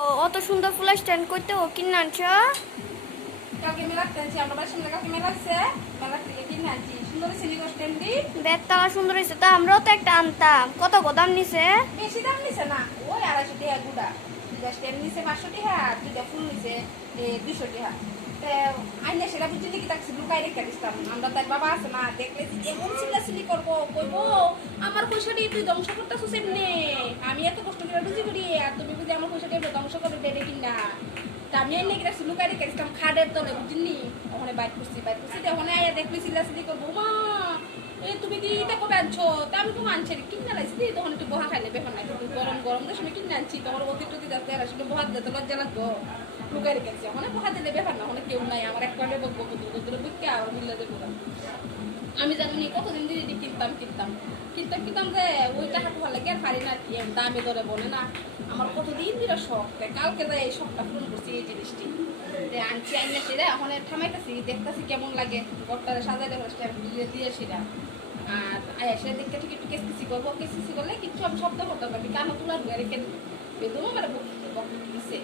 অত সুন্দর ফুলের স্ট্যান্ড করতে ও কিনে আনছো? কালকে মেলা আনছি, আমরা বাড়ির সামনে কালকে মেলা আছে, মেলা থেকে কিনে আনছি। সুন্দর সিলিকন স্ট্যান্ডটি বেতলা সুন্দর হয়েছে, তা আমরাও তো একটা আনতাম। কত দাম নিছে? বেশি দাম নিছে না, ওই 250 টাকা গুড়া। দুটা স্ট্যান্ড নিছে 500 টাকা, আর দুটা ফুল নিছে 200 টাকা। আইনা সেটা বুঝলি কি তাকে লুকাই রেখে দিতাম। আমরা তার বাবা আছে না, দেখলে এমন চিল্লাচিল্লি করবো, কইবো আমার পয়সাটি তুই ধ্বংস করতেছিস এমনি, আমি এত কষ্ট করে রুজি করি আর তুমি বুঝি আমার পয়সাটি ধ্বংস করে দেবে কিনা। তা আমি এনে গেছি লুকাই রেখে দিতাম খাটের তলে, বুঝলি? ওখানে বাইক করছি ওখানে আয়া দেখলি চিল্লাচিল্লি করবো, মা তুমি কি এটা কবে আনছো? তা আমি তো আনছি কিনে আনছি, তখন একটু বহা খাইলে বেখন নাই, গরম গরম সময় কিনে আনছি, তখন অতি টতি যাতে আসলে বহাত যেতে লজ্জা লাগতো, লুকাই রেখেছি। ওখানে বহা দিলে বেখন না, ওখানে কেউ নাই, আমার এক কারণে বকবো বুঝকে আর মিল্লা দেবো। আমি জানি কতদিন দিদি কিনতাম যে ওই টাকা ভালো লাগে আর পারি না, কি দামে ধরে বলে না। আমার কতদিন দিলে শখ, কালকে যাই এই শখটা পূরণ করছি এই জিনিসটি আনছি। আইনা সেটা এখন থামাইতেছি, দেখতেছি কেমন লাগে, ঘরটারে সাজাইলে দিয়ে সেটা। আর আয়া সেটা দেখতে ঠিক একটু কেসকিসি করবো, কেসকিসি করলে কিছু আমি শব্দ করতে পারবি, কানো তোলার রেখে দেবো, বেদমও মানে বকতে দিচ্ছে।